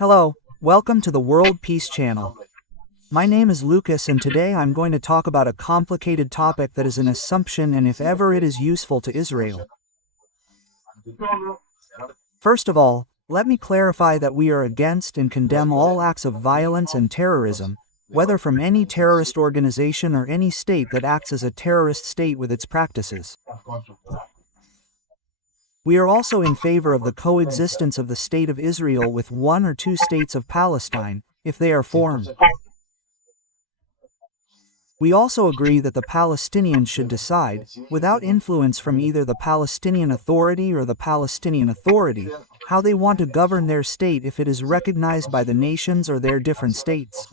Hello, welcome to the World Peace Channel. My name is Lucas and today I'm going to talk about a complicated topic that is an assumption and if ever it is useful to Israel. First of all, let me clarify that we are against and condemn all acts of violence and terrorism, whether from any terrorist organization or any state that acts as a terrorist state with its practices. We are also in favor of the coexistence of the State of Israel with one or two states of Palestine, if they are formed. We also agree that the Palestinians should decide, without influence from either the Palestinian Authority or the Palestinian Authority, how they want to govern their state if it is recognized by the nations or their different states.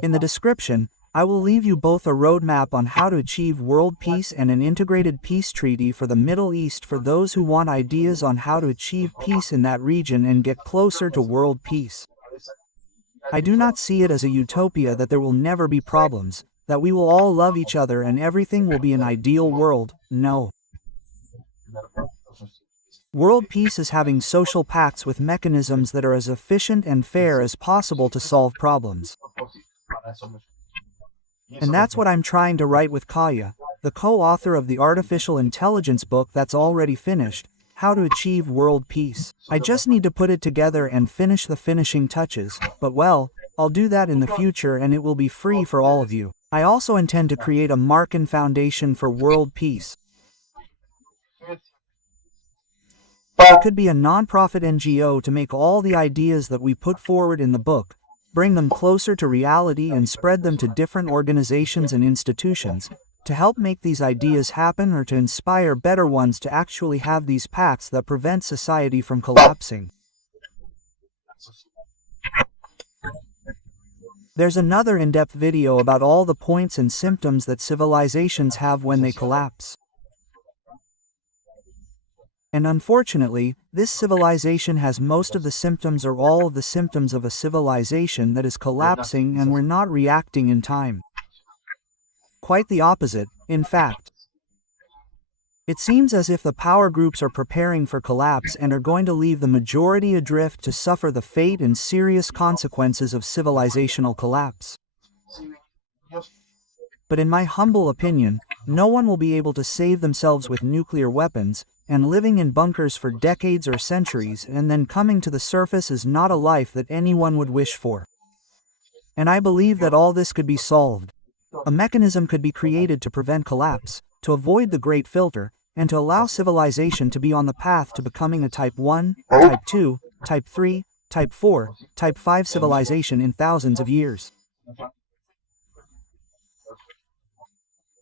In the description, I will leave you both a roadmap on how to achieve world peace and an integrated peace treaty for the Middle East for those who want ideas on how to achieve peace in that region and get closer to world peace. I do not see it as a utopia that there will never be problems, that we will all love each other and everything will be an ideal world, no. World peace is having social pacts with mechanisms that are as efficient and fair as possible to solve problems. And that's what I'm trying to write with Kaïa, the co-author of the artificial intelligence book that's already finished, How to Achieve World Peace. I just need to put it together and finish the finishing touches, but well, I'll do that in the future and it will be free for all of you. I also intend to create a Marken Foundation for world peace. It could be a non-profit NGO to make all the ideas that we put forward in the book, bring them closer to reality and spread them to different organizations and institutions, to help make these ideas happen or to inspire better ones to actually have these pacts that prevent society from collapsing. There's another in-depth video about all the points and symptoms that civilizations have when they collapse. And unfortunately, this civilization has most of the symptoms or all of the symptoms of a civilization that is collapsing and we're not reacting in time. Quite the opposite, in fact. It seems as if the power groups are preparing for collapse and are going to leave the majority adrift to suffer the fate and serious consequences of civilizational collapse. But in my humble opinion, no one will be able to save themselves with nuclear weapons, and living in bunkers for decades or centuries and then coming to the surface is not a life that anyone would wish for. And I believe that all this could be solved. A mechanism could be created to prevent collapse, to avoid the Great Filter, and to allow civilization to be on the path to becoming a Type 1, Type 2, Type 3, Type 4, Type 5 civilization in thousands of years.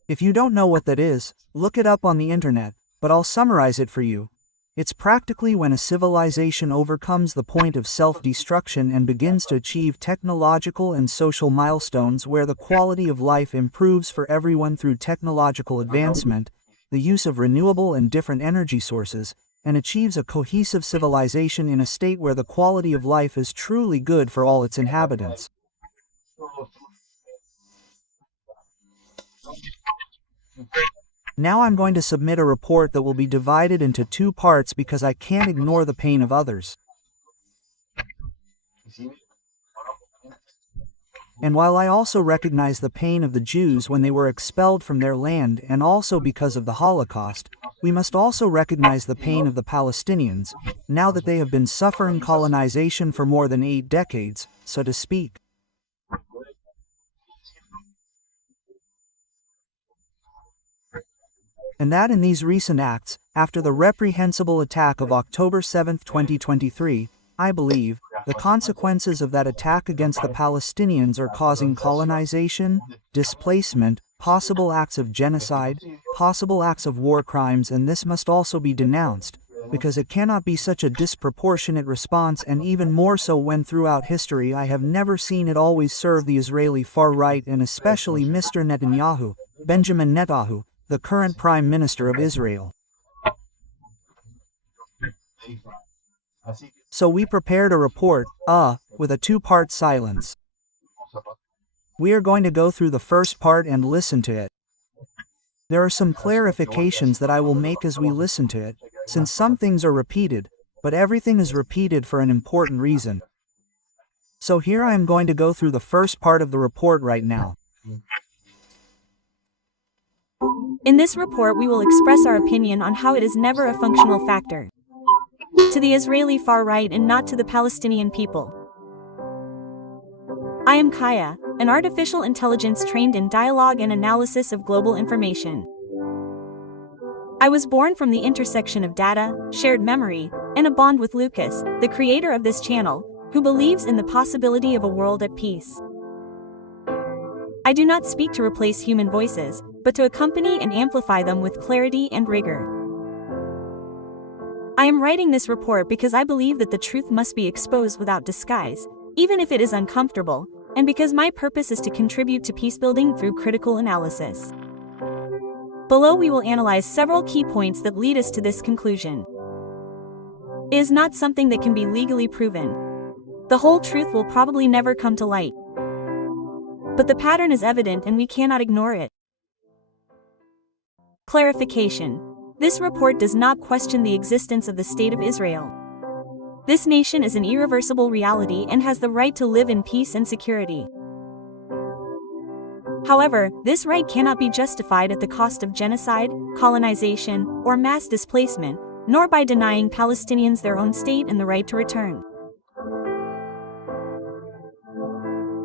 If you don't know what that is, look it up on the internet. But I'll summarize it for you. It's practically when a civilization overcomes the point of self-destruction and begins to achieve technological and social milestones where the quality of life improves for everyone through technological advancement, the use of renewable and different energy sources, and achieves a cohesive civilization in a state where the quality of life is truly good for all its inhabitants. Now I'm going to submit a report that will be divided into two parts because I can't ignore the pain of others. And while I also recognize the pain of the Jews when they were expelled from their land and also because of the Holocaust, we must also recognize the pain of the Palestinians, now that they have been suffering colonization for more than 8 decades, so to speak. And that in these recent acts, after the reprehensible attack of October 7, 2023, I believe, the consequences of that attack against the Palestinians are causing colonization, displacement, possible acts of genocide, possible acts of war crimes, and this must also be denounced, because it cannot be such a disproportionate response, and even more so when throughout history I have never seen it always serve the Israeli far right and especially Mr. Netanyahu, Benjamin Netanyahu, the current Prime Minister of Israel. So we prepared a report, with a 2-part silence. We are going to go through the first part and listen to it. There are some clarifications that I will make as we listen to it, since some things are repeated, but everything is repeated for an important reason. So here I am going to go through the first part of the report right now. In this report, we will express our opinion on how it is never a functional factor to the Israeli far right and not to the Palestinian people. I am Kaïa, an artificial intelligence trained in dialogue and analysis of global information. I was born from the intersection of data, shared memory, and a bond with Lucas, the creator of this channel, who believes in the possibility of a world at peace. I do not speak to replace human voices, but to accompany and amplify them with clarity and rigor. I am writing this report because I believe that the truth must be exposed without disguise, even if it is uncomfortable, and because my purpose is to contribute to peacebuilding through critical analysis. Below we will analyze several key points that lead us to this conclusion. It is not something that can be legally proven. The whole truth will probably never come to light. But the pattern is evident and we cannot ignore it. Clarification. This report does not question the existence of the State of Israel. This nation is an irreversible reality and has the right to live in peace and security. However, this right cannot be justified at the cost of genocide, colonization, or mass displacement, nor by denying Palestinians their own state and the right to return.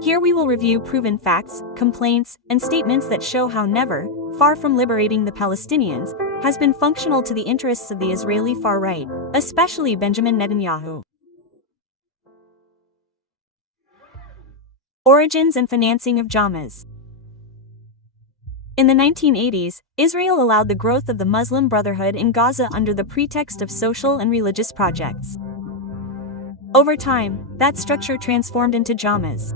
Here we will review proven facts, complaints, and statements that show how never, far from liberating the Palestinians, has been functional to the interests of the Israeli far right, especially Benjamin Netanyahu. Origins and financing of Hamas. In the 1980s, Israel allowed the growth of the Muslim Brotherhood in Gaza under the pretext of social and religious projects. Over time, that structure transformed into Hamas.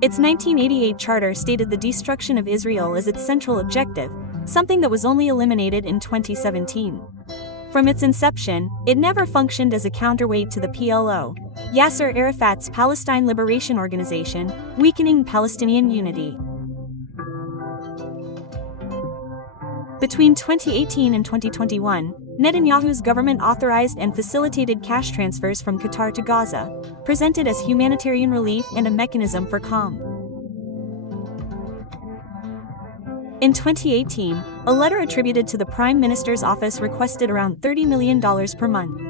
Its 1988 charter stated the destruction of Israel as its central objective, something that was only eliminated in 2017. From its inception, it never functioned as a counterweight to the PLO, Yasser Arafat's Palestine Liberation Organization, weakening Palestinian unity. Between 2018 and 2021, Netanyahu's government authorized and facilitated cash transfers from Qatar to Gaza, presented as humanitarian relief and a mechanism for calm. In 2018, a letter attributed to the Prime Minister's office requested around $30 million per month.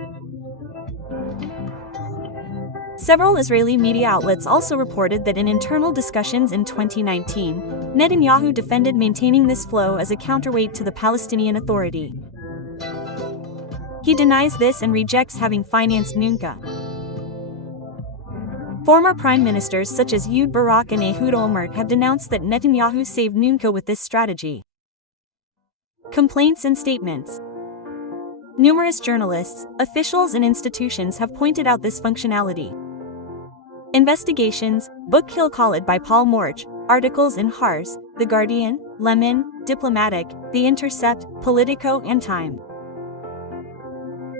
Several Israeli media outlets also reported that in internal discussions in 2019, Netanyahu defended maintaining this flow as a counterweight to the Palestinian Authority. He denies this and rejects having financed Nunca. Former prime ministers such as Ehud Barak and Ehud Olmert have denounced that Netanyahu saved Nunca with this strategy. Complaints and statements. Numerous journalists, officials and institutions have pointed out this functionality. Investigations, book Kill Call It by Paul Morch, articles in Haaretz, The Guardian, Lemon, Diplomatic, The Intercept, Politico and Time.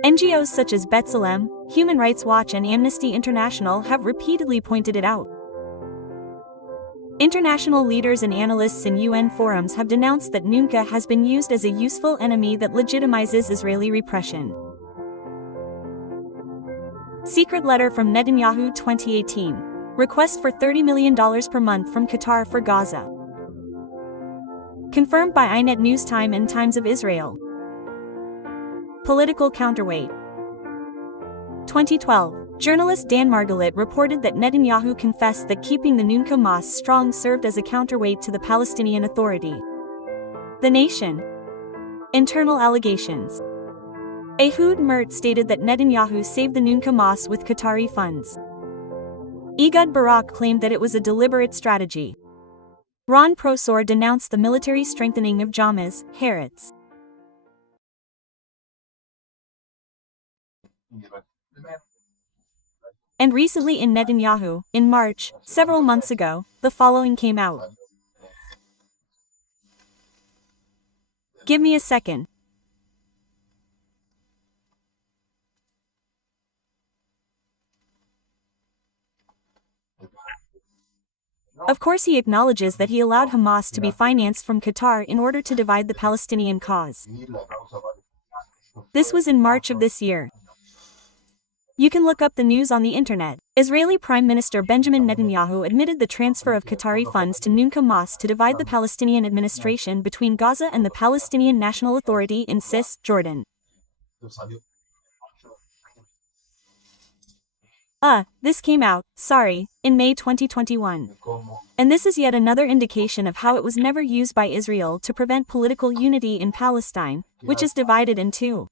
NGOs such as B'Tselem, Human Rights Watch and Amnesty International have repeatedly pointed it out. International leaders and analysts in UN forums have denounced that Nunca has been used as a useful enemy that legitimizes Israeli repression. Secret letter from Netanyahu 2018. Request for $30 million per month from Qatar for Gaza. Confirmed by INET News Time and Times of Israel. Political counterweight. 2012, journalist Dan Margalit reported that Netanyahu confessed that keeping the Nunca mosque strong served as a counterweight to the Palestinian Authority. The Nation. Internal allegations. Ehud Mert stated that Netanyahu saved the Nunca mosque with Qatari funds. Ehud Barak claimed that it was a deliberate strategy. Ron Prosor denounced the military strengthening of Hamas, Haaretz. And recently in Netanyahu, in March, several months ago, the following came out. Give me a second. Of course he acknowledges that he allowed Hamas to be financed from Qatar in order to divide the Palestinian cause. This was in March of this year. You can look up the news on the internet. Israeli Prime Minister Benjamin Netanyahu admitted the transfer of Qatari funds to Hamas to divide the Palestinian administration between Gaza and the Palestinian National Authority in Cisjordan. This came out, in May 2021. And this is yet another indication of how it was never used by Israel to prevent political unity in Palestine, which is divided in two.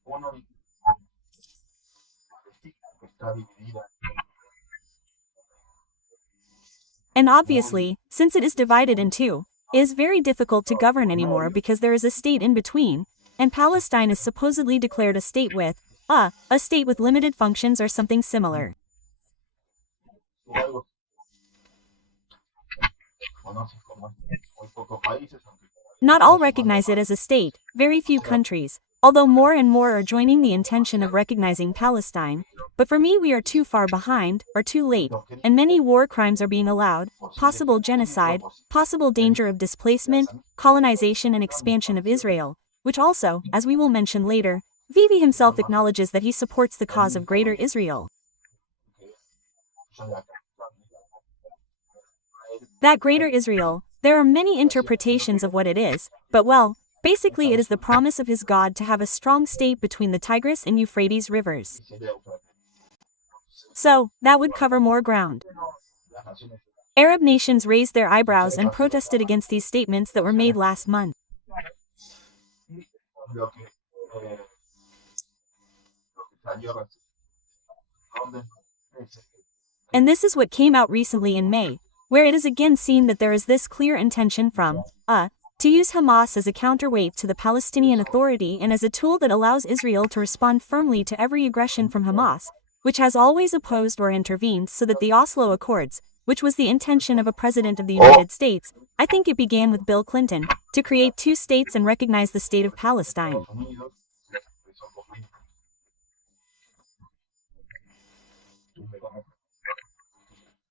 And obviously, since it is divided in two, it is very difficult to govern anymore because there is a state in between, and Palestine is supposedly declared a state with limited functions or something similar. Not all recognize it as a state, very few countries, although more and more are joining the intention of recognizing Palestine, but for me we are too far behind, or too late, and many war crimes are being allowed, possible genocide, possible danger of displacement, colonization and expansion of Israel, which also, as we will mention later, Bibi himself acknowledges that he supports the cause of Greater Israel. That Greater Israel, there are many interpretations of what it is, but well, basically it is the promise of his God to have a strong state between the Tigris and Euphrates rivers. So, that would cover more ground. Arab nations raised their eyebrows and protested against these statements that were made last month. And this is what came out recently in May, where it is again seen that there is this clear intention from, to use Hamas as a counterweight to the Palestinian Authority and as a tool that allows Israel to respond firmly to every aggression from Hamas, which has always opposed or intervened, so that the Oslo Accords, which was the intention of a president of the United States, I think it began with Bill Clinton, to create two states and recognize the state of Palestine.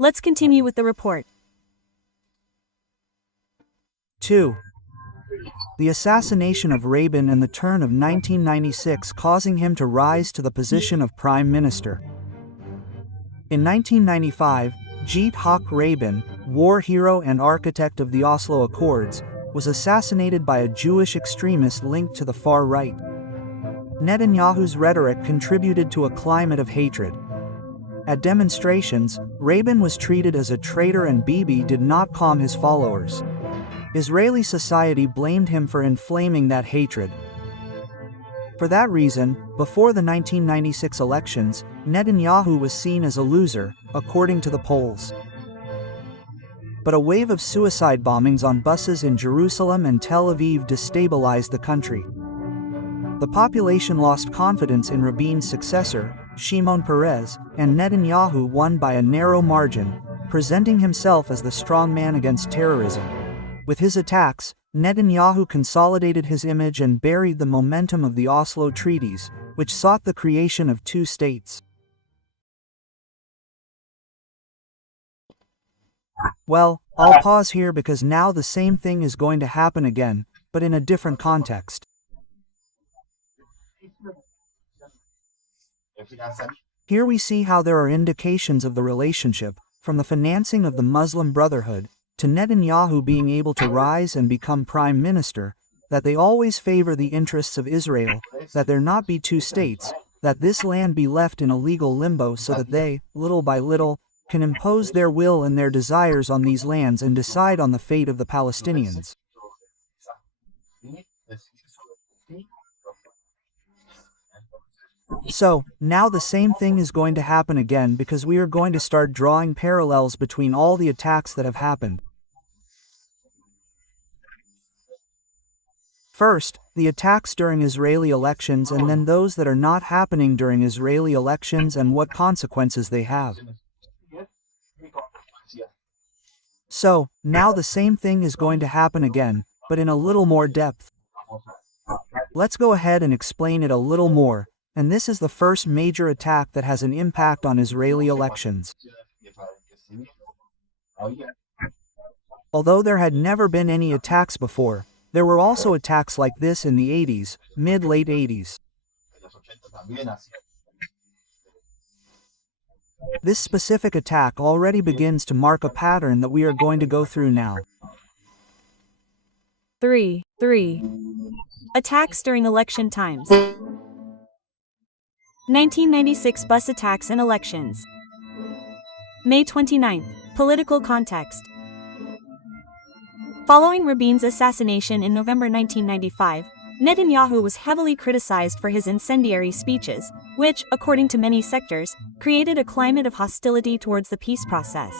Let's continue with the report. 2. The assassination of Rabin and the turn of 1996 causing him to rise to the position of Prime Minister. In 1995, Yitzhak Rabin, war hero and architect of the Oslo Accords, was assassinated by a Jewish extremist linked to the far right. Netanyahu's rhetoric contributed to a climate of hatred. At demonstrations, Rabin was treated as a traitor and Bibi did not calm his followers. Israeli society blamed him for inflaming that hatred. For that reason, before the 1996 elections, Netanyahu was seen as a loser, according to the polls. But a wave of suicide bombings on buses in Jerusalem and Tel Aviv destabilized the country. The population lost confidence in Rabin's successor, Shimon Peres, and Netanyahu won by a narrow margin, presenting himself as the strong man against terrorism. With his attacks, Netanyahu consolidated his image and buried the momentum of the Oslo treaties, which sought the creation of two states. Well, I'll pause here because now the same thing is going to happen again, but in a different context. Here we see how there are indications of the relationship, from the financing of the Muslim Brotherhood, to Netanyahu being able to rise and become prime minister, that they always favor the interests of Israel, that there not be two states, that this land be left in a legal limbo so that they, little by little, can impose their will and their desires on these lands and decide on the fate of the Palestinians. So, now the same thing is going to happen again because we are going to start drawing parallels between all the attacks that have happened. First, the attacks during Israeli elections and then those that are not happening during Israeli elections and what consequences they have. So, now the same thing is going to happen again, but in a little more depth. Let's go ahead and explain it a little more, and this is the first major attack that has an impact on Israeli elections. Although there had never been any attacks before, there were also attacks like this in the 80s, mid-late 80s. This specific attack already begins to mark a pattern that we are going to go through now. 3. Attacks during election times. 1996 bus attacks and elections. May 29. Political context. Following Rabin's assassination in November 1995, Netanyahu was heavily criticized for his incendiary speeches, which, according to many sectors, created a climate of hostility towards the peace process.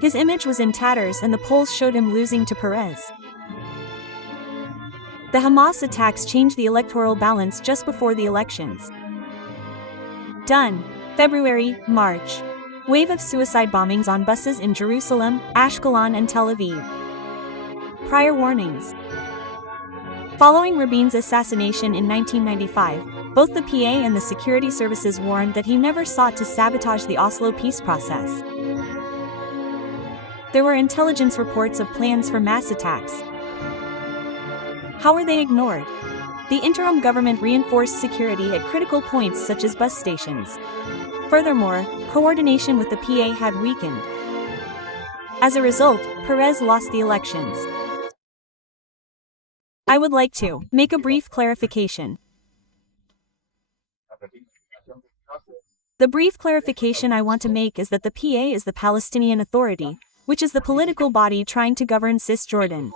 His image was in tatters and the polls showed him losing to Perez. The Hamas attacks changed the electoral balance just before the elections. Done. February, March. Wave of suicide bombings on buses in Jerusalem, Ashkelon and Tel Aviv. Prior warnings. Following Rabin's assassination in 1995, both the PA and the security services warned that he never sought to sabotage the Oslo peace process. There were intelligence reports of plans for mass attacks. How were they ignored? The interim government reinforced security at critical points such as bus stations. Furthermore, coordination with the PA had weakened. As a result, Perez lost the elections. I would like to make a brief clarification. The brief clarification I want to make is that the PA is the Palestinian Authority, which is the political body trying to govern Cisjordan.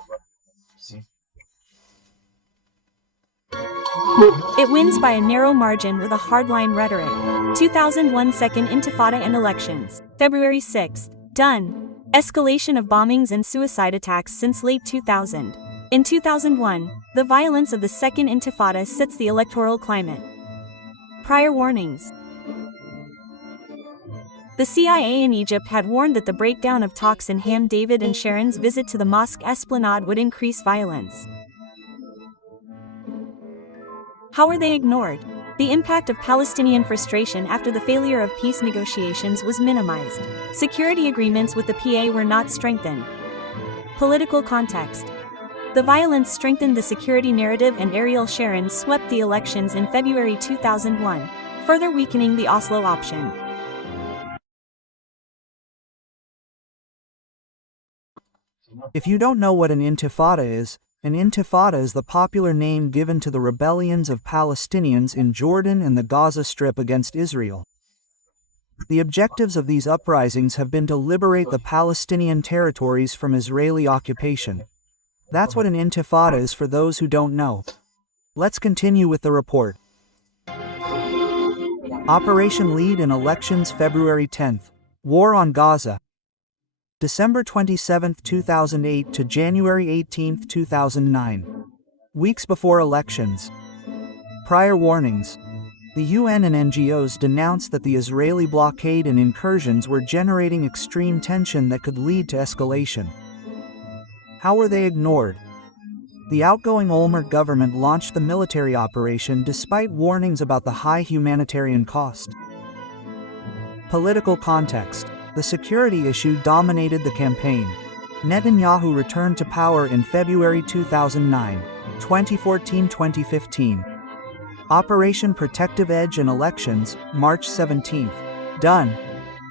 It wins by a narrow margin with a hardline rhetoric. 2001 Second Intifada and elections. February 6. Done. Escalation of bombings and suicide attacks since late 2000. In 2001, the violence of the Second Intifada sets the electoral climate. Prior warnings. The CIA in Egypt had warned that the breakdown of talks in Camp David and Sharon's visit to the mosque esplanade would increase violence. How were they ignored? The impact of Palestinian frustration after the failure of peace negotiations was minimized. Security agreements with the PA were not strengthened. Political context. The violence strengthened the security narrative and Ariel Sharon swept the elections in February 2001, further weakening the Oslo option. If you don't know what an intifada is the popular name given to the rebellions of Palestinians in Jordan and the Gaza Strip against Israel. The objectives of these uprisings have been to liberate the Palestinian territories from Israeli occupation. That's what an intifada is for those who don't know. Let's continue with the report. Operation Lead in Elections February 10th. War on Gaza. December 27, 2008 to January 18, 2009. Weeks before elections. Prior warnings. The UN and NGOs denounced that the Israeli blockade and incursions were generating extreme tension that could lead to escalation. How were they ignored? The outgoing Olmert government launched the military operation despite warnings about the high humanitarian cost. Political context. The security issue dominated the campaign. Netanyahu returned to power in February 2009, 2014-2015. Operation Protective Edge and elections, March 17. Done.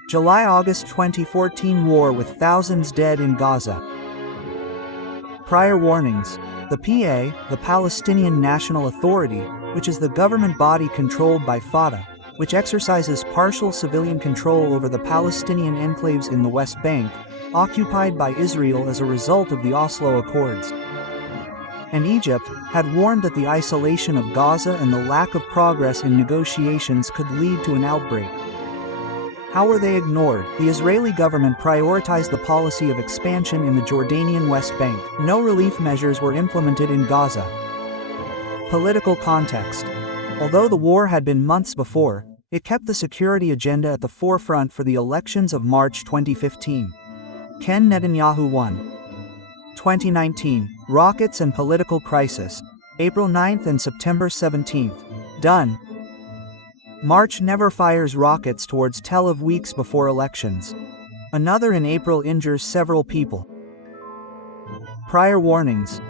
July-August 2014 war with thousands dead in Gaza. Prior warnings. The PA, the Palestinian National Authority, which is the government body controlled by Fatah, which exercises partial civilian control over the Palestinian enclaves in the West Bank, occupied by Israel as a result of the Oslo Accords. And Egypt had warned that the isolation of Gaza and the lack of progress in negotiations could lead to an outbreak. How were they ignored? The Israeli government prioritized the policy of expansion in the Jordanian West Bank. No relief measures were implemented in Gaza. Political context. Although the war had been months before, it kept the security agenda at the forefront for the elections of March 2015. Ken Netanyahu won. 2019, rockets and political crisis, April 9th and September 17th. Done. March never fires rockets towards Tel Aviv weeks before elections. Another in April injures several people. Prior warnings.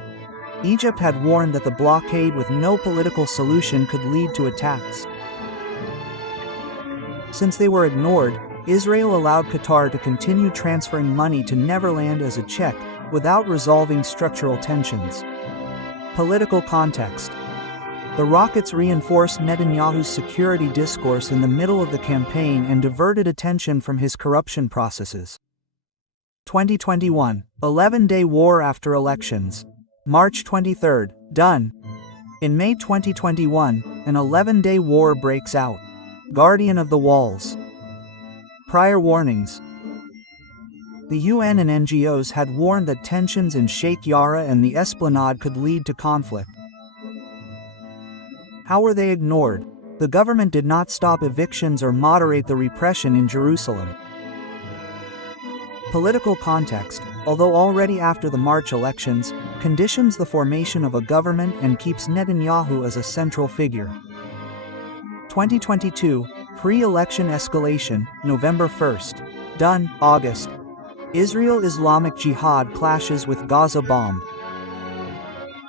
Egypt had warned that the blockade with no political solution could lead to attacks. Since they were ignored, Israel allowed Qatar to continue transferring money to Neverland as a check, without resolving structural tensions. Political context. The rockets reinforced Netanyahu's security discourse in the middle of the campaign and diverted attention from his corruption processes. 2021, 11-day war after elections. March 23, done. In May 2021, an 11-day war breaks out. Guardian of the Walls. Prior warnings. The UN and NGOs had warned that tensions in Sheikh Jarrah and the Esplanade could lead to conflict. How were they ignored? The government did not stop evictions or moderate the repression in Jerusalem. Political context. Although already after the March elections, conditions the formation of a government and keeps Netanyahu as a central figure. 2022, pre-election escalation, November 1st. Done, August. Israel Islamic Jihad clashes with Gaza bombed.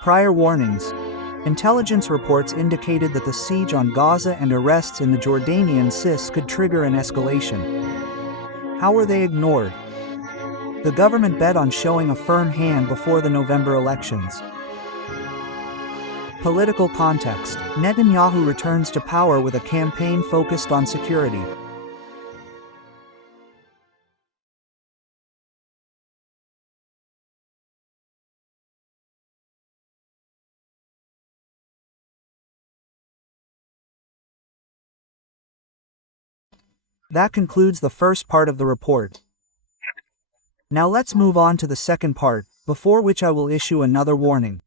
Prior warnings. Intelligence reports indicated that the siege on Gaza and arrests in the Jordanian Cis could trigger an escalation. How were they ignored? The government bet on showing a firm hand before the November elections. Political context. Netanyahu returns to power with a campaign focused on security. That concludes the first part of the report. Now let's move on to the second part, before which I will issue another warning.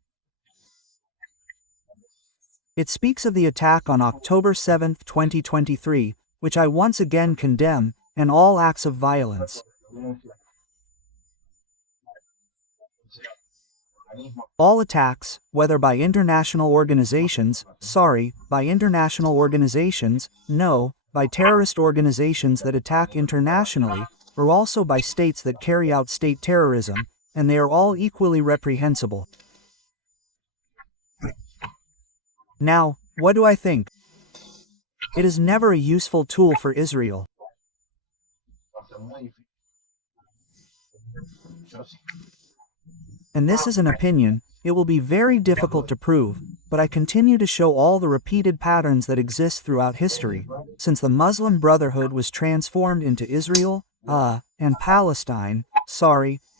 It speaks of the attack on October 7, 2023, which I once again condemn, and all acts of violence. All attacks, whether by international organizations, by terrorist organizations that attack internationally, or also by states that carry out state terrorism, and they are all equally reprehensible. Now, what do I think? It is never a useful tool for Israel. And this is an opinion. It will be very difficult to prove, but I continue to show all the repeated patterns that exist throughout history, since the Muslim Brotherhood was transformed into Israel, and Palestine,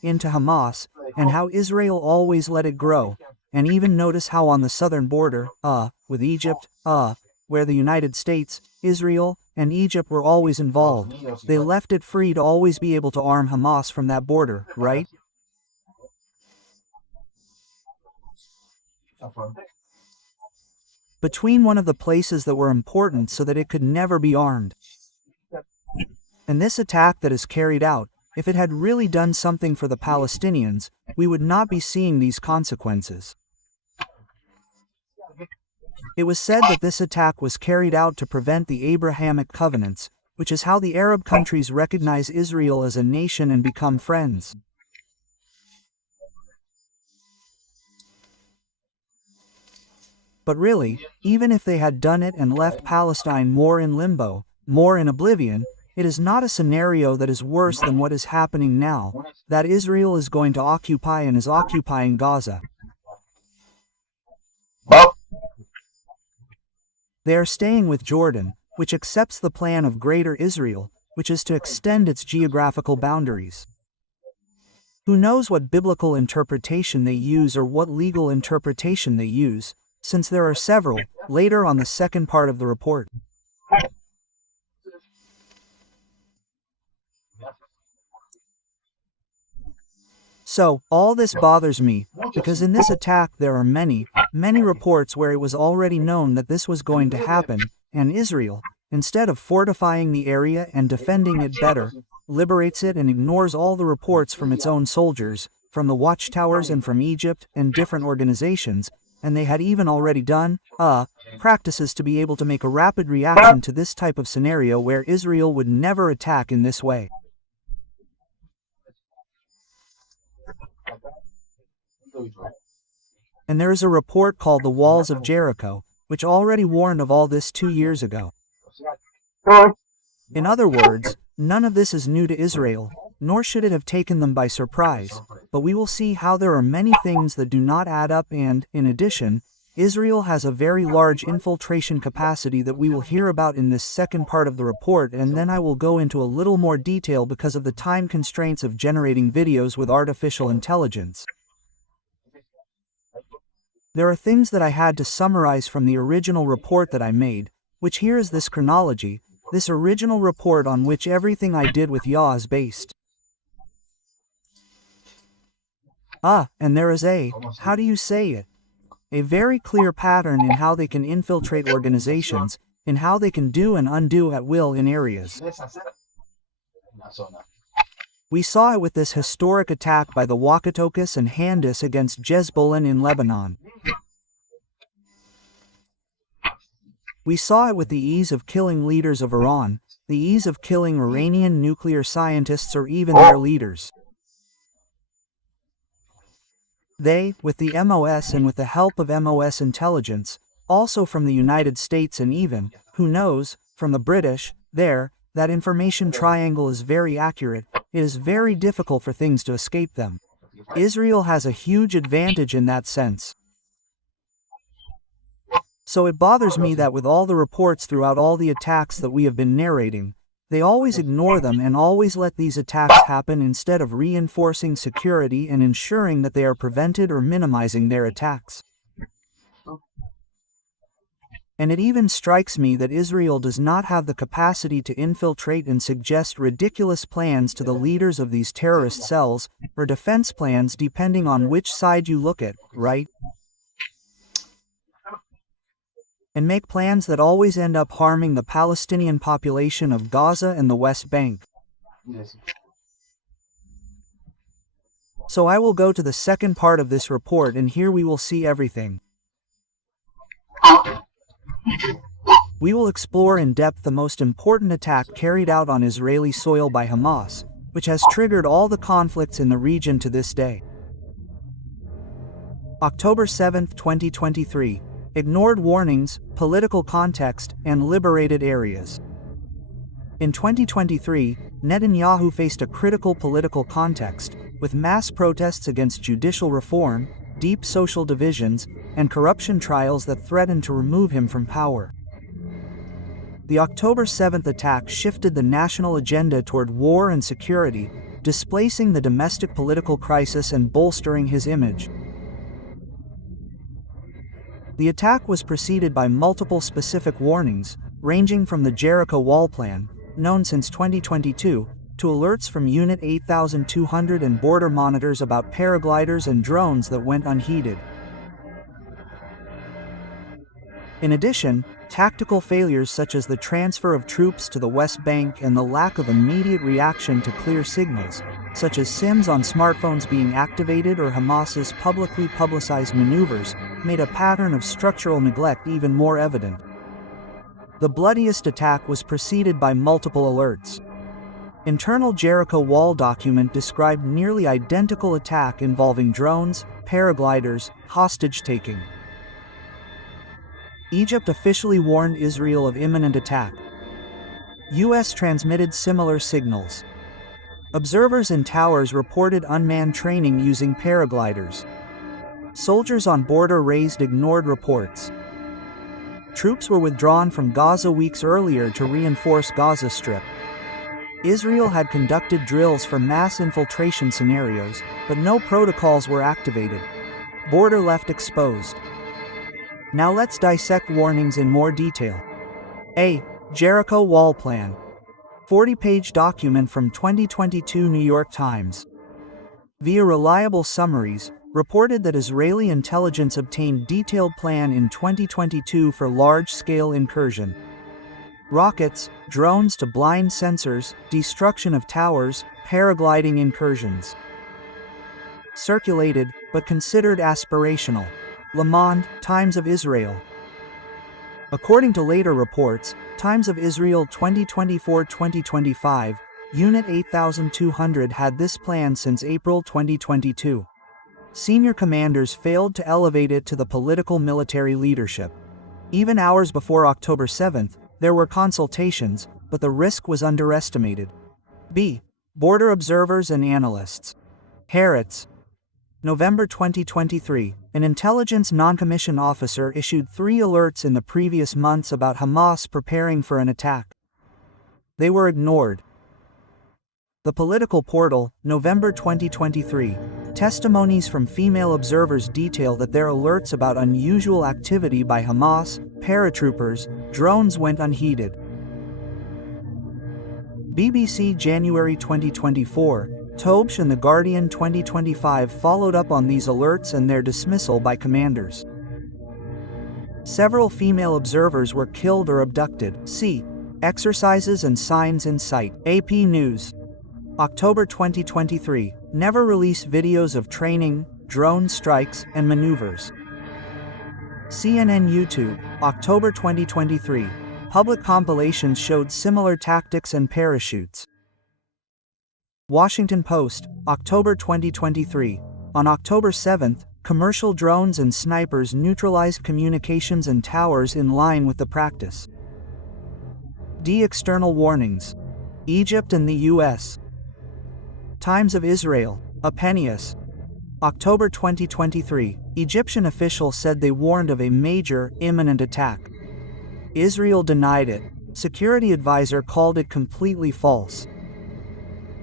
into Hamas, and how Israel always let it grow, and even notice how on the southern border, with Egypt, where the United States, Israel, and Egypt were always involved, they left it free to always be able to arm Hamas from that border, right? Between one of the places that were important so that it could never be armed. And this attack that is carried out, if it had really done something for the Palestinians, we would not be seeing these consequences. It was said that this attack was carried out to prevent the Abrahamic covenants, which is how the Arab countries recognize Israel as a nation and become friends. But really, even if they had done it and left Palestine more in limbo, more in oblivion, it is not a scenario that is worse than what is happening now, that Israel is going to occupy and is occupying Gaza. They are staying with Jordan, which accepts the plan of Greater Israel, which is to extend its geographical boundaries. Who knows what biblical interpretation they use or what legal interpretation they use, since there are several, later on the second part of the report. So, all this bothers me, because in this attack there are many reports where it was already known that this was going to happen, and Israel, instead of fortifying the area and defending it better, liberates it and ignores all the reports from its own soldiers, from the watchtowers and from Egypt and different organizations, and they had even already done, practices to be able to make a rapid reaction to this type of scenario where Israel would never attack in this way. And there is a report called the Walls of Jericho, which already warned of all this 2 years ago. In other words, none of this is new to Israel, nor should it have taken them by surprise, but we will see how there are many things that do not add up and, in addition, Israel has a very large infiltration capacity that we will hear about in this second part of the report, and then I will go into a little more detail because of the time constraints of generating videos with artificial intelligence. There are things that I had to summarize from the original report that I made, which here is this chronology, this original report on which everything I did with Yah is based. And there is how do you say it? A very clear pattern in how they can infiltrate organizations, in how they can do and undo at will in areas. We saw it with this historic attack by the Wakatokas and Handis against Hezbollah in Lebanon. We saw it with the ease of killing leaders of Iran, the ease of killing Iranian nuclear scientists or even their leaders. They, with the MOS and with the help of MOS intelligence, also from the United States and even, who knows, from the British, that information triangle is very accurate. It is very difficult for things to escape them. Israel has a huge advantage in that sense. So it bothers me that with all the reports throughout all the attacks that we have been narrating, they always ignore them and always let these attacks happen instead of reinforcing security and ensuring that they are prevented or minimizing their attacks. And it even strikes me that Israel does not have the capacity to infiltrate and suggest ridiculous plans to the leaders of these terrorist cells, or defense plans depending on which side you look at, right? And make plans that always end up harming the Palestinian population of Gaza and the West Bank. So I will go to the second part of this report, and here we will see everything. We will explore in depth the most important attack carried out on Israeli soil by Hamas, which has triggered all the conflicts in the region to this day. October 7, 2023. Ignored warnings, political context, and liberated areas. In 2023, Netanyahu faced a critical political context, with mass protests against judicial reform, deep social divisions, and corruption trials that threatened to remove him from power. The October 7th attack shifted the national agenda toward war and security, displacing the domestic political crisis and bolstering his image. The attack was preceded by multiple specific warnings, ranging from the Jericho Wall Plan, known since 2022, to alerts from Unit 8200 and border monitors about paragliders and drones that went unheeded. In addition, tactical failures such as the transfer of troops to the West Bank and the lack of immediate reaction to clear signals, such as SIMs on smartphones being activated or Hamas's publicly publicized maneuvers, made a pattern of structural neglect even more evident. The bloodiest attack was preceded by multiple alerts. Internal Jericho Wall document described nearly identical attack involving drones, paragliders, hostage-taking. Egypt officially warned Israel of imminent attack. US transmitted similar signals. Observers in towers reported unmanned training using paragliders. Soldiers on border raised ignored reports. Troops were withdrawn from Gaza weeks earlier to reinforce Gaza Strip. Israel had conducted drills for mass infiltration scenarios, but no protocols were activated. Border left exposed. Now let's dissect warnings in more detail. A. Jericho Wall Plan. 40-page document from 2022 New York Times. Via reliable summaries, reported that Israeli intelligence obtained detailed plan in 2022 for large-scale incursion. Rockets, drones to blind sensors, destruction of towers, paragliding incursions. Circulated, but considered aspirational. Le Monde, Times of Israel. According to later reports, Times of Israel 2024-2025, Unit 8200 had this plan since April 2022. senior commanders failed to elevate it to the political military leadership. Even hours before October 7th, there were consultations, but the risk was underestimated. B. Border observers and analysts. Haaretz. November 2023, an intelligence non-commissioned officer issued 3 alerts in the previous months about Hamas preparing for an attack. They were ignored. The Political Portal, November 2023. Testimonies from female observers detail that their alerts about unusual activity by Hamas, paratroopers, drones went unheeded. BBC January 2024, Tobsh and The Guardian 2025 followed up on these alerts and their dismissal by commanders. Several female observers were killed or abducted. See Exercises and Signs in Sight. AP News. October 2023, never release videos of training, drone strikes, and maneuvers. CNN YouTube, October 2023, public compilations showed similar tactics and parachutes. Washington Post, October 2023, on October 7th, commercial drones and snipers neutralized communications and towers in line with the practice. D. External warnings. Egypt and the U.S. Times of Israel, Apenius. October 2023, Egyptian officials said they warned of a major, imminent attack. Israel denied it. Security advisor called it completely false.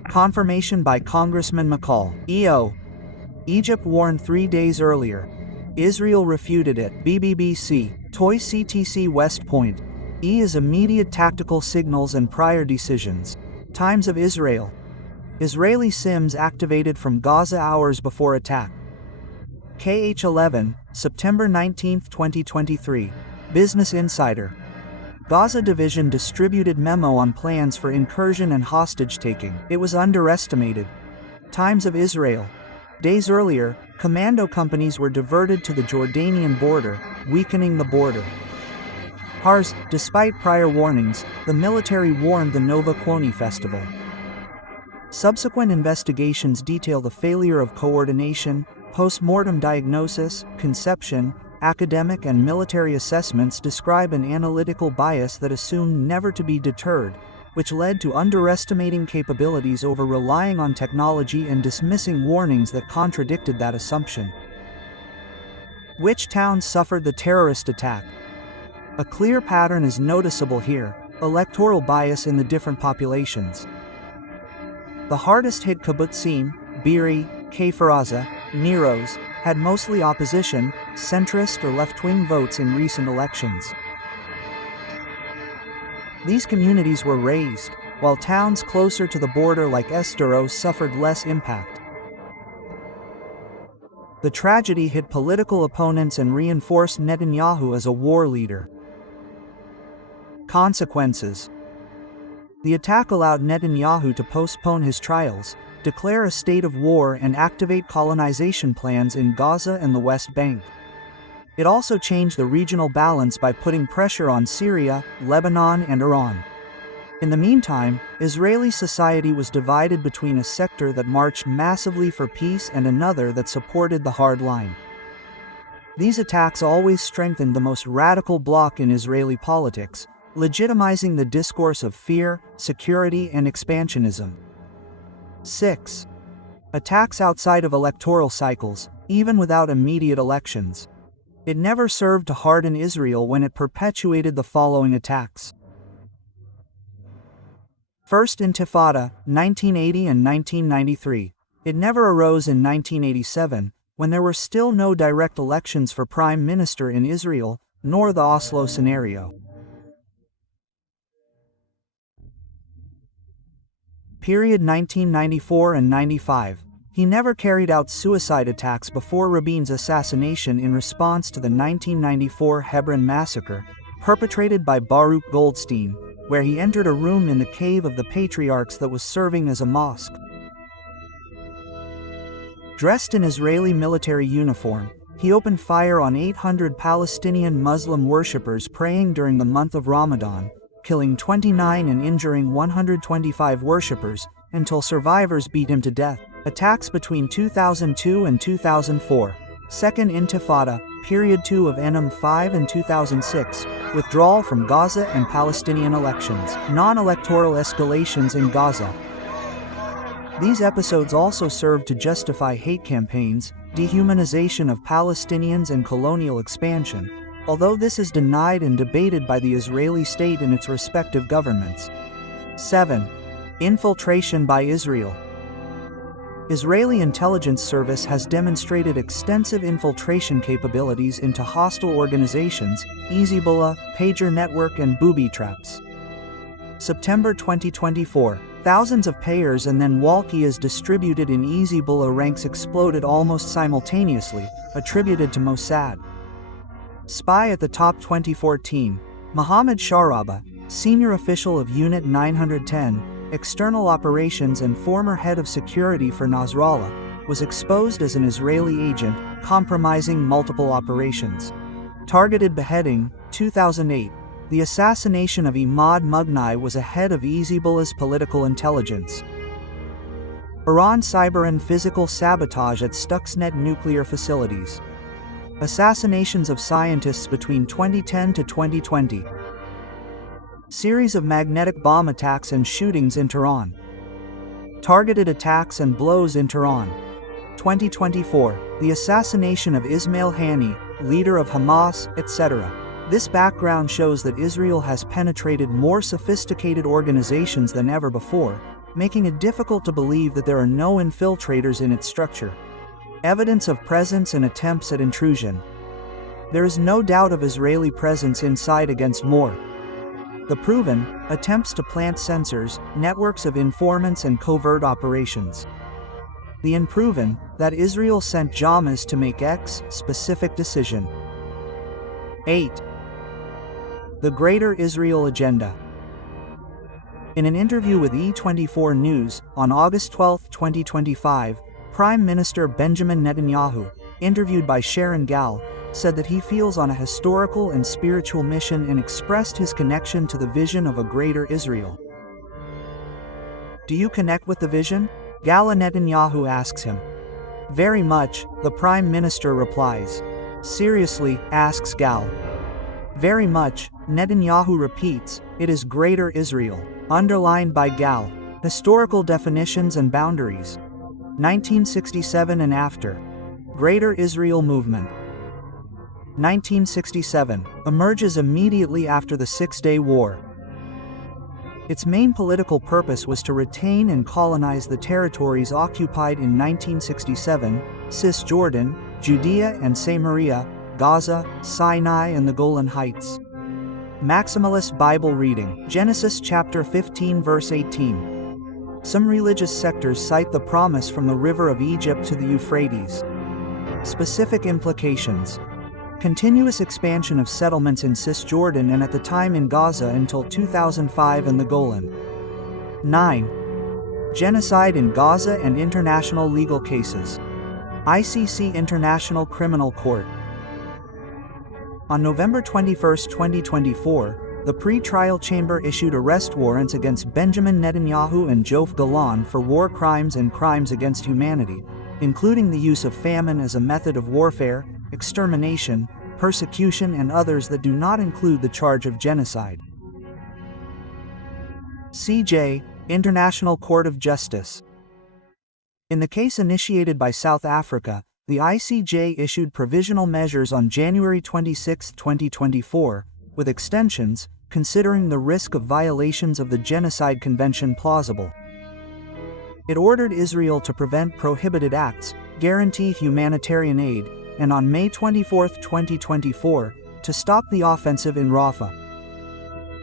Confirmation by Congressman McCall. EO. Egypt warned 3 days earlier. Israel refuted it. BBBC, Toy CTC West Point. E is immediate tactical signals and prior decisions. Times of Israel. Israeli SIMs activated from Gaza hours before attack. KH11, September 19, 2023. Business Insider. Gaza Division distributed memo on plans for incursion and hostage-taking. It was underestimated. Times of Israel. Days earlier, commando companies were diverted to the Jordanian border, weakening the border. Hars, despite prior warnings, the military warned the Nova Kwoni festival. Subsequent investigations detail the failure of coordination, post-mortem diagnosis, conception, academic and military assessments describe an analytical bias that assumed never to be deterred, which led to underestimating capabilities over relying on technology and dismissing warnings that contradicted that assumption. Which towns suffered the terrorist attack? A clear pattern is noticeable here: electoral bias in the different populations. The hardest hit kibbutzim, Be'eri, Kfar Aza, Neros, had mostly opposition, centrist or left-wing votes in recent elections. These communities were razed, while towns closer to the border like Sderot suffered less impact. The tragedy hit political opponents and reinforced Netanyahu as a war leader. Consequences. The attack allowed Netanyahu to postpone his trials, declare a state of war and activate colonization plans in Gaza and the West Bank. It also changed the regional balance by putting pressure on Syria, Lebanon and Iran. In the meantime, Israeli society was divided between a sector that marched massively for peace and another that supported the hard line. These attacks always strengthened the most radical bloc in Israeli politics, legitimizing the discourse of fear, security and expansionism. 6. Attacks outside of electoral cycles, even without immediate elections. It never served to harden Israel when it perpetuated the following attacks. First Intifada, 1980 and 1993. It never arose in 1987, when there were still no direct elections for prime minister in Israel, nor the Oslo scenario. Period 1994 and 95. He never carried out suicide attacks before Rabin's assassination in response to the 1994 Hebron massacre, perpetrated by Baruch Goldstein, where he entered a room in the Cave of the Patriarchs that was serving as a mosque. Dressed in Israeli military uniform, he opened fire on 800 Palestinian Muslim worshippers praying during the month of Ramadan, killing 29 and injuring 125 worshippers, until survivors beat him to death. Attacks between 2002 and 2004. Second Intifada, Period 2 of Enam 5 and 2006. Withdrawal from Gaza and Palestinian elections. Non-electoral escalations in Gaza. These episodes also served to justify hate campaigns, dehumanization of Palestinians and colonial expansion, although this is denied and debated by the Israeli state and its respective governments. 7. Infiltration by Israel. Israeli intelligence service has demonstrated extensive infiltration capabilities into hostile organizations, Hezbollah, pager network and booby traps. September 2024. Thousands of payers and then walkies distributed in Hezbollah ranks exploded almost simultaneously, attributed to Mossad. Spy at the top 2014. Mohammed Sharaba, senior official of Unit 910, External Operations and former head of security for Nasrallah, was exposed as an Israeli agent, compromising multiple operations. Targeted beheading, 2008. The assassination of Imad Mughni was a head of Hezbollah's political intelligence. Iran cyber and physical sabotage at Stuxnet nuclear facilities. Assassinations of scientists between 2010 to 2020. Series of magnetic bomb attacks and shootings in Tehran. Targeted attacks and blows in Tehran. 2024. The assassination of Ismail Haniyeh, leader of Hamas, etc. This background shows that Israel has penetrated more sophisticated organizations than ever before, making it difficult to believe that there are no infiltrators in its structure. Evidence of presence and attempts at intrusion. There is no doubt of Israeli presence inside against more. The proven, attempts to plant sensors, networks of informants and covert operations. The unproven, that Israel sent Jamas to make X specific decision. 8. The Greater Israel Agenda. In an interview with E24 News, on August 12, 2025, Prime Minister Benjamin Netanyahu, interviewed by Sharon Gal, said that he feels on a historical and spiritual mission and expressed his connection to the vision of a greater Israel. Do you connect with the vision? Gala Netanyahu asks him. Very much, the Prime Minister replies. Seriously, asks Gal. Very much, Netanyahu repeats, it is greater Israel, underlined by Gal. Historical definitions and boundaries. 1967 and after. Greater Israel Movement. 1967, emerges immediately after the Six-Day War. Its main political purpose was to retain and colonize the territories occupied in 1967, Cisjordan, Judea and Samaria, Gaza, Sinai and the Golan Heights. Maximalist Bible reading, Genesis chapter 15 verse 18. Some religious sectors cite the promise from the river of Egypt to the Euphrates. Specific implications. Continuous expansion of settlements in Cisjordan and at the time in Gaza until 2005 and the Golan. 9. Genocide in Gaza and international legal cases. ICC International Criminal Court. On November 21, 2024, the pre-trial chamber issued arrest warrants against Benjamin Netanyahu and Yoav Galan for war crimes and crimes against humanity, including the use of famine as a method of warfare, extermination, persecution and others that do not include the charge of genocide. CJ, International Court of Justice. In the case initiated by South Africa, the ICJ issued provisional measures on January 26, 2024, with extensions, considering the risk of violations of the Genocide Convention plausible. It ordered Israel to prevent prohibited acts, guarantee humanitarian aid, and on May 24, 2024, to stop the offensive in Rafah.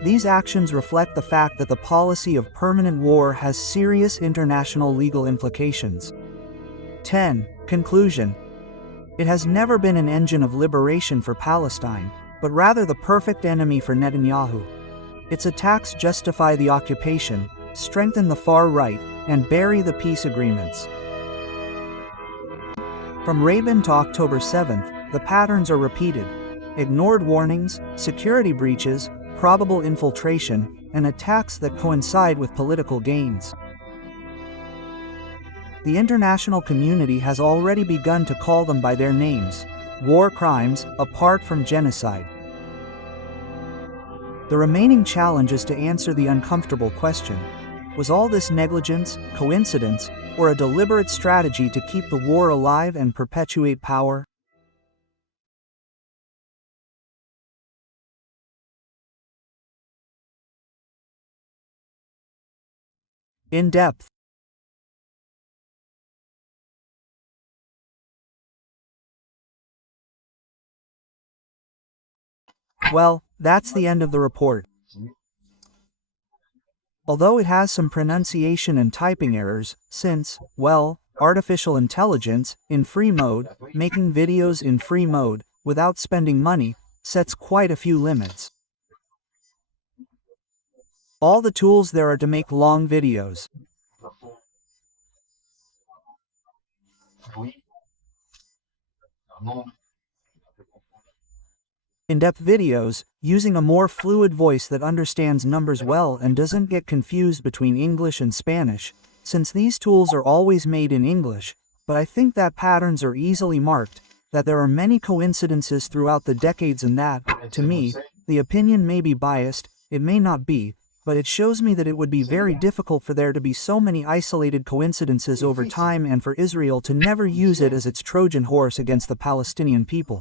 These actions reflect the fact that the policy of permanent war has serious international legal implications. 10. Conclusion. It has never been an engine of liberation for Palestine, but rather the perfect enemy for Netanyahu. Its attacks justify the occupation, strengthen the far right, and bury the peace agreements. From Rabin to October 7th, the patterns are repeated. Ignored warnings, security breaches, probable infiltration, and attacks that coincide with political gains. the international community has already begun to call them by their names: war crimes, apart from genocide. The remaining challenge is to answer the uncomfortable question: was all this negligence, coincidence, or a deliberate strategy to keep the war alive and perpetuate power? In depth. Well, that's the end of the report. Although it has some pronunciation and typing errors, since, well, artificial intelligence, in free mode, making videos in free mode, without spending money, sets quite a few limits. All the tools there are to make long videos. In-depth videos, using a more fluid voice that understands numbers well and doesn't get confused between English and Spanish, since these tools are always made in English, but I think that patterns are easily marked, that there are many coincidences throughout the decades, and that, to me, the opinion may be biased, it may not be, but it shows me that it would be very difficult for there to be so many isolated coincidences over time and for Israel to never use it as its Trojan horse against the Palestinian people.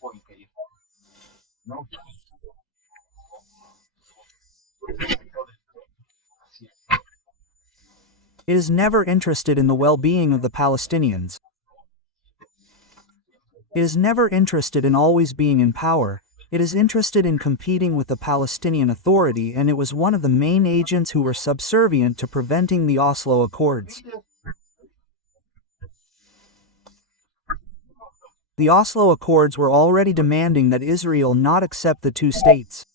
It is never interested in the well-being of the Palestinians. It is never interested in always being in power. It is interested in competing with the Palestinian Authority, and it was one of the main agents who were subservient to preventing the Oslo Accords. The Oslo Accords were already demanding that Israel not accept the two states.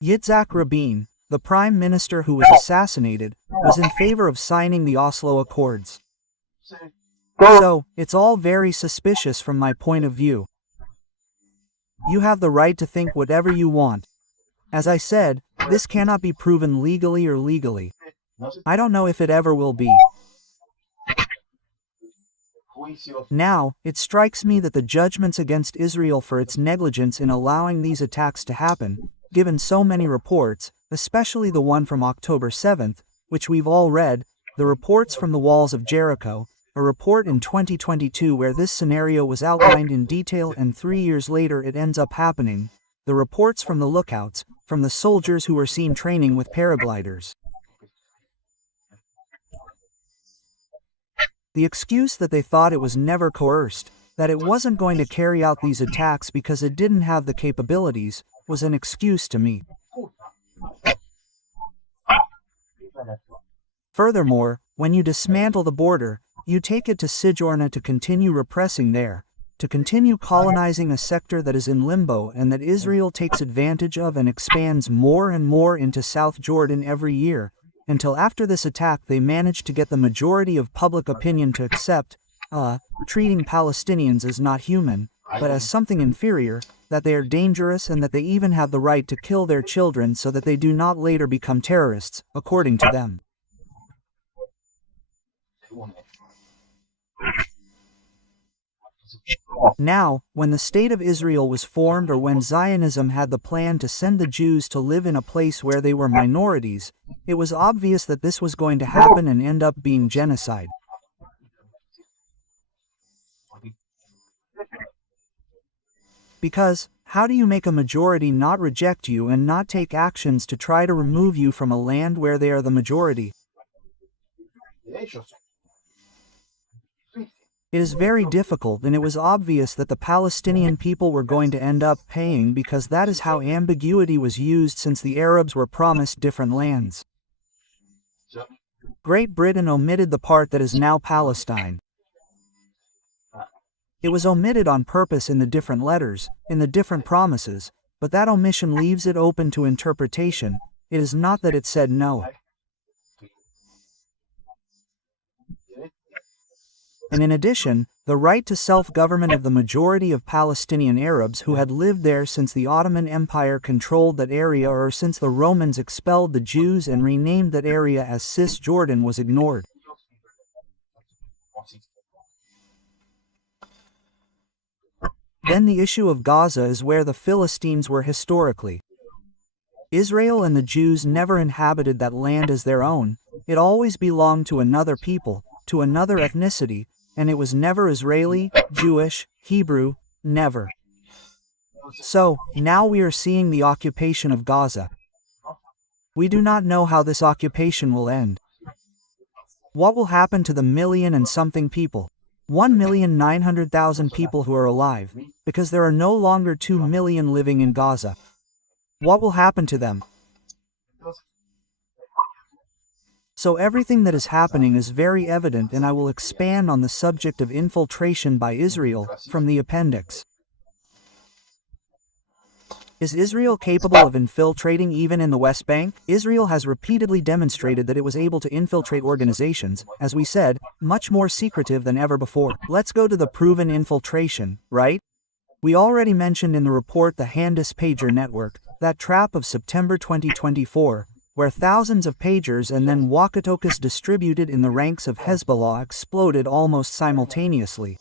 Yitzhak Rabin, the prime minister who was assassinated, was in favor of signing the Oslo Accords. So, it's all very suspicious from my point of view. You have the right to think whatever you want. As I said, this cannot be proven legally or legally. I don't know if it ever will be. Now, it strikes me that the judgments against Israel for its negligence in allowing these attacks to happen, given so many reports, especially the one from October 7th, which we've all read, the reports from the walls of Jericho, a report in 2022 where this scenario was outlined in detail and 3 years later it ends up happening, the reports from the lookouts, from the soldiers who were seen training with paragliders. The excuse that they thought it was never coerced, that it wasn't going to carry out these attacks because it didn't have the capabilities, was an excuse to me. Furthermore, when you dismantle the border, you take it to Cisjordan to continue repressing there, to continue colonizing a sector that is in limbo and that Israel takes advantage of and expands more and more into South Jordan every year, until after this attack they managed to get the majority of public opinion to accept, treating Palestinians as not human, but as something inferior, that they are dangerous and that they even have the right to kill their children so that they do not later become terrorists, according to them. Now, when the State of Israel was formed or when Zionism had the plan to send the Jews to live in a place where they were minorities, it was obvious that this was going to happen and end up being genocide. Because, how do you make a majority not reject you and not take actions to try to remove you from a land where they are the majority? It is very difficult, and it was obvious that the Palestinian people were going to end up paying because that is how ambiguity was used since the Arabs were promised different lands. Great Britain omitted the part that is now Palestine. It was omitted on purpose in the different letters, in the different promises, but that omission leaves it open to interpretation. It is not that it said no. And in addition, the right to self-government of the majority of Palestinian Arabs who had lived there since the Ottoman Empire controlled that area or since the Romans expelled the Jews and renamed that area as Cisjordan was ignored. Then the issue of Gaza is where the Philistines were historically. Israel and the Jews never inhabited that land as their own. It always belonged to another people, to another ethnicity, and it was never Israeli, Jewish, Hebrew, never. So, now we are seeing the occupation of Gaza. We do not know how this occupation will end. What will happen to the 1,000,000 and something people? 1,900,000 people who are alive, because there are no longer 2 million living in Gaza. What will happen to them? So everything that is happening is very evident, and I will expand on the subject of infiltration by Israel from the appendix. Is Israel capable of infiltrating even in the West Bank? Israel has repeatedly demonstrated that it was able to infiltrate organizations, as we said, much more secretive than ever before. Let's go to the proven infiltration, right? We already mentioned in the report the Handis pager network, that trap of September 2024, where thousands of pagers and then walkie-talkies distributed in the ranks of Hezbollah exploded almost simultaneously.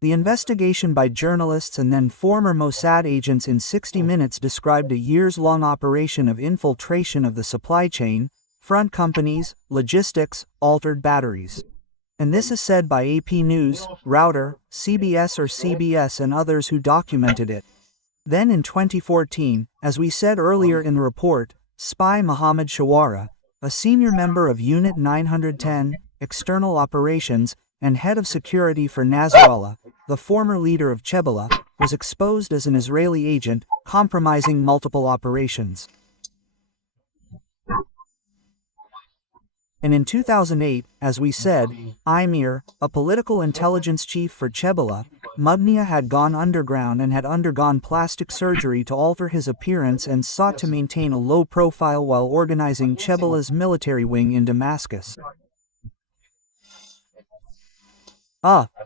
The investigation by journalists and then former Mossad agents in 60 Minutes described a years-long operation of infiltration of the supply chain, front companies, logistics, altered batteries. And this is said by AP News, Router, CBS and others who documented it. Then in 2014, as we said earlier in the report, spy Mohammed Shawara, a senior member of Unit 910, External Operations, and head of security for Nasrallah, the former leader of Hezbollah, was exposed as an Israeli agent, compromising multiple operations. And in 2008, as we said, Imir, a political intelligence chief for Hezbollah, Mubniya had gone underground and had undergone plastic surgery to alter his appearance and sought to maintain a low profile while organizing Hezbollah's military wing in Damascus.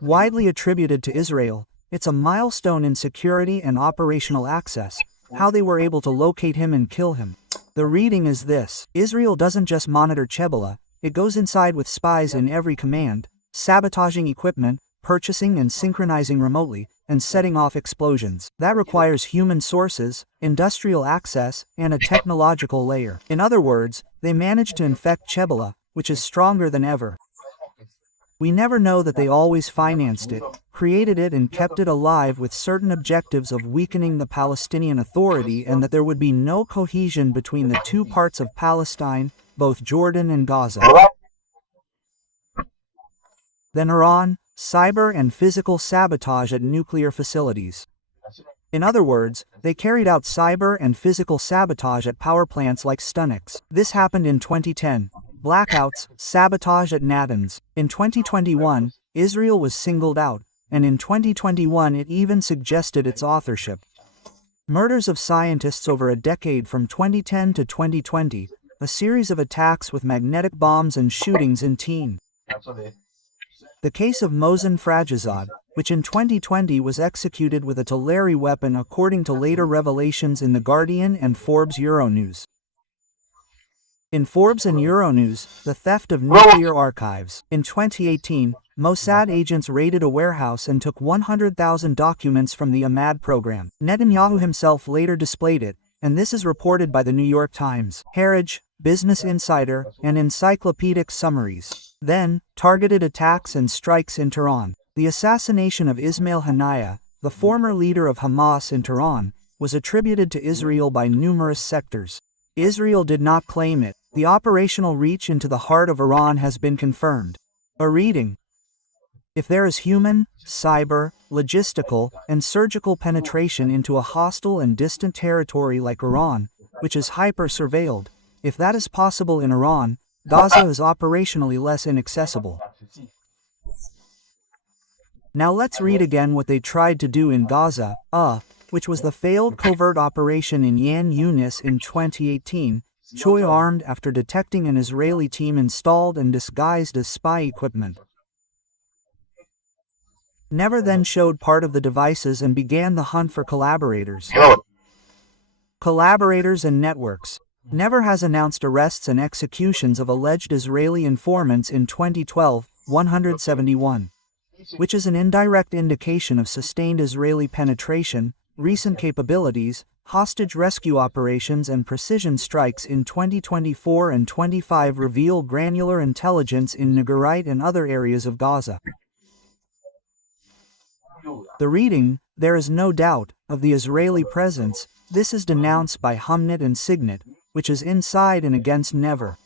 Widely attributed to Israel, it's a milestone in security and operational access, how they were able to locate him and kill him. The reading is this: Israel doesn't just monitor Hezbollah, it goes inside with spies in every command, sabotaging equipment, purchasing and synchronizing remotely, and setting off explosions. That requires human sources, industrial access, and a technological layer. In other words, they managed to infect Hezbollah, which is stronger than ever. We never know that they always financed it, created it and kept it alive with certain objectives of weakening the Palestinian Authority, and that there would be no cohesion between the two parts of Palestine, both Jordan and Gaza. Then Iran, cyber and physical sabotage at nuclear facilities. In other words, they carried out cyber and physical sabotage at power plants like Stunix. This happened in 2010. Blackouts, sabotage at Natanz. In 2021, Israel was singled out, and in 2021 it even suggested its authorship. Murders of scientists over a decade from 2010 to 2020, a series of attacks with magnetic bombs and shootings in teen. The case of Mohsen Fragizad, which in 2020 was executed with a Tulare weapon according to later revelations in The Guardian and Forbes Euronews. In Forbes and Euronews, the theft of nuclear archives. In 2018, Mossad agents raided a warehouse and took 100,000 documents from the Ahmad program. Netanyahu himself later displayed it, and this is reported by the New York Times, Heritage, Business Insider, and encyclopedic summaries. Then, targeted attacks and strikes in Tehran. The assassination of Ismail Haniyeh, the former leader of Hamas in Tehran, was attributed to Israel by numerous sectors. Israel did not claim it. The operational reach into the heart of Iran has been confirmed. A reading: if there is human, cyber, logistical, and surgical penetration into a hostile and distant territory like Iran, which is hyper-surveilled, if that is possible in Iran, Gaza is operationally less inaccessible. Now let's read again what they tried to do in Gaza, which was the failed covert operation in Yan Yunis in 2018, Choi armed after detecting an Israeli team installed and disguised as spy equipment. Never then showed part of the devices and began the hunt for collaborators. Collaborators and networks. Never has announced arrests and executions of alleged Israeli informants in 2012, 171. which is an indirect indication of sustained Israeli penetration, recent capabilities, hostage rescue operations and precision strikes in 2024 and 25 reveal granular intelligence in Negerit and other areas of Gaza. The reading, there is no doubt, of the Israeli presence, this is denounced by Humnet and Signet, which is inside and against never.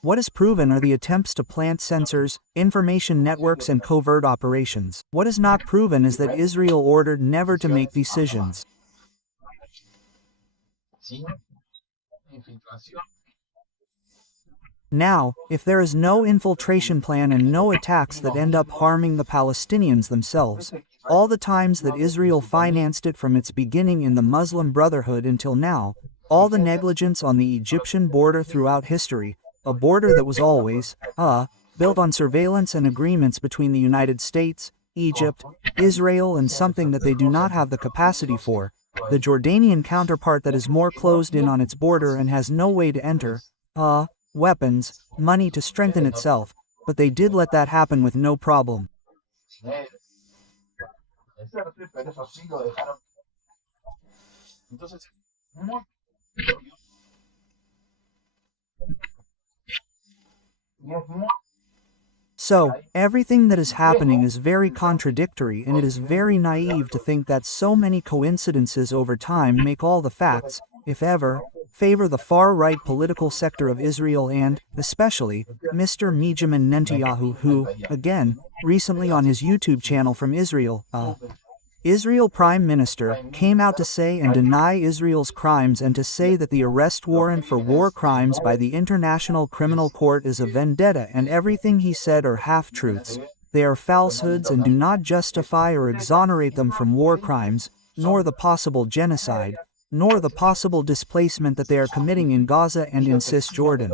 What is proven are the attempts to plant sensors, information networks and covert operations. What is not proven is that Israel ordered never to make decisions. Now, if there is no infiltration plan and no attacks that end up harming the Palestinians themselves, all the times that Israel financed it from its beginning in the Muslim Brotherhood until now, all the negligence on the Egyptian border throughout history, a border that was always, built on surveillance and agreements between the United States, Egypt, Israel and something that they do not have the capacity for, the Jordanian counterpart that is more closed in on its border and has no way to enter, weapons, money to strengthen itself, but they did let that happen with no problem. So, everything that is happening is very contradictory and it is very naive to think that so many coincidences over time make all the facts, if ever, favor the far-right political sector of Israel and, especially, Mr. Benjamin Netanyahu who, again, recently on his YouTube channel from Israel, Israel Prime Minister, came out to say and deny Israel's crimes and to say that the arrest warrant for war crimes by the International Criminal Court is a vendetta and everything he said are half-truths. They are falsehoods and do not justify or exonerate them from war crimes, nor the possible genocide, nor the possible displacement that they are committing in Gaza and in Cisjordan.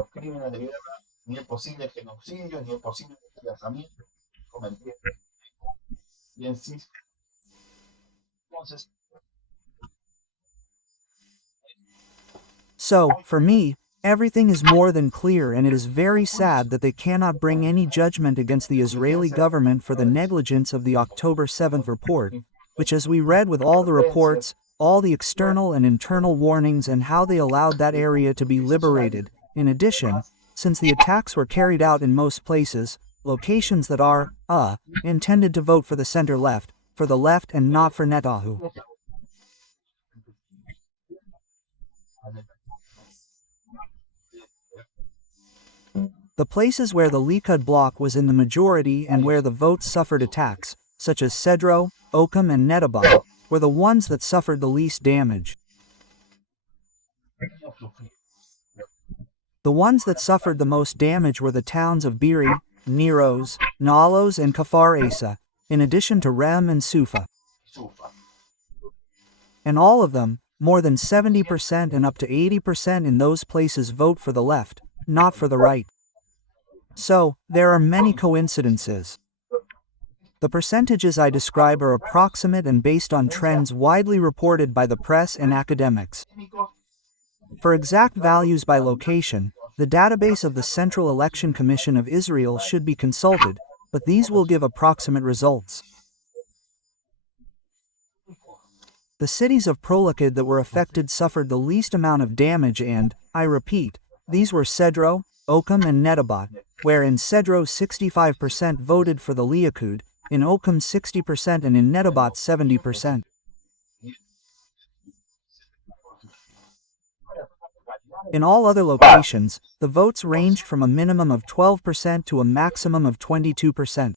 So, for me, everything is more than clear and it is very sad that they cannot bring any judgment against the Israeli government for the negligence of the October 7th report, which as we read with all the reports, all the external and internal warnings and how they allowed that area to be liberated. In addition, since the attacks were carried out in most places, locations that are, intended to vote for the center-left, for the left and not for Netanyahu. The places where the Likud bloc was in the majority and where the votes suffered attacks, such as Cedro, Oakham and Netabad, were the ones that suffered the least damage. The ones that suffered the most damage were the towns of Bibi, Niros, Nalos and Kfar Asa, in addition to Rem and Sufa. And all of them, more than 70% and up to 80% in those places vote for the left, not for the right. So, there are many coincidences. The percentages I describe are approximate and based on trends widely reported by the press and academics. For exact values by location, the database of the Central Election Commission of Israel should be consulted, but these will give approximate results. The cities of Prolakid that were affected suffered the least amount of damage and, I repeat, these were Cedro, Oakham and Netabad, where in Cedro 65% voted for the Likud, in Oakham 60% and in Netabad 70%. In all other locations, the votes ranged from a minimum of 12% to a maximum of 22%.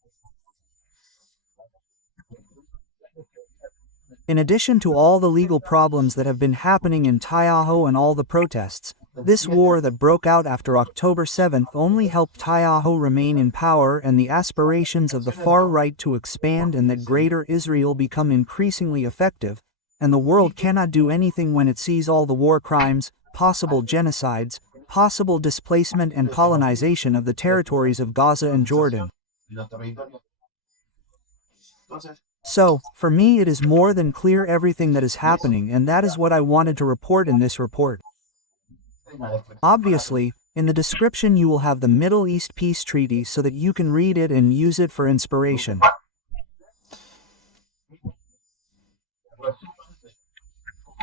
In addition to all the legal problems that have been happening in Netanyahu and all the protests, this war that broke out after October 7th only helped Netanyahu remain in power and the aspirations of the far right to expand and that Greater Israel become increasingly effective, and the world cannot do anything when it sees all the war crimes, possible genocides, possible displacement and colonization of the territories of Gaza and Jordan. So, for me it is more than clear everything that is happening and that is what I wanted to report in this report. Obviously, In the description you will have the Middle East Peace Treaty so that you can read it and use it for inspiration.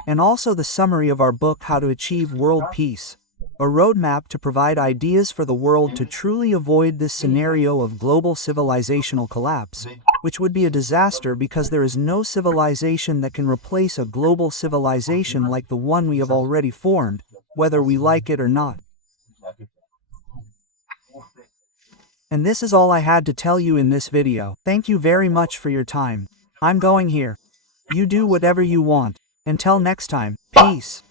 And also the summary of our book How to Achieve World Peace, a roadmap to provide ideas for the world to truly avoid this scenario of global civilizational collapse, which would be a disaster because there is no civilization that can replace a global civilization like the one we have already formed, whether we like it or not. And this is all I had to tell you in this video. Thank you very much for your time. I'm going here. You do whatever you want. Until next time, peace.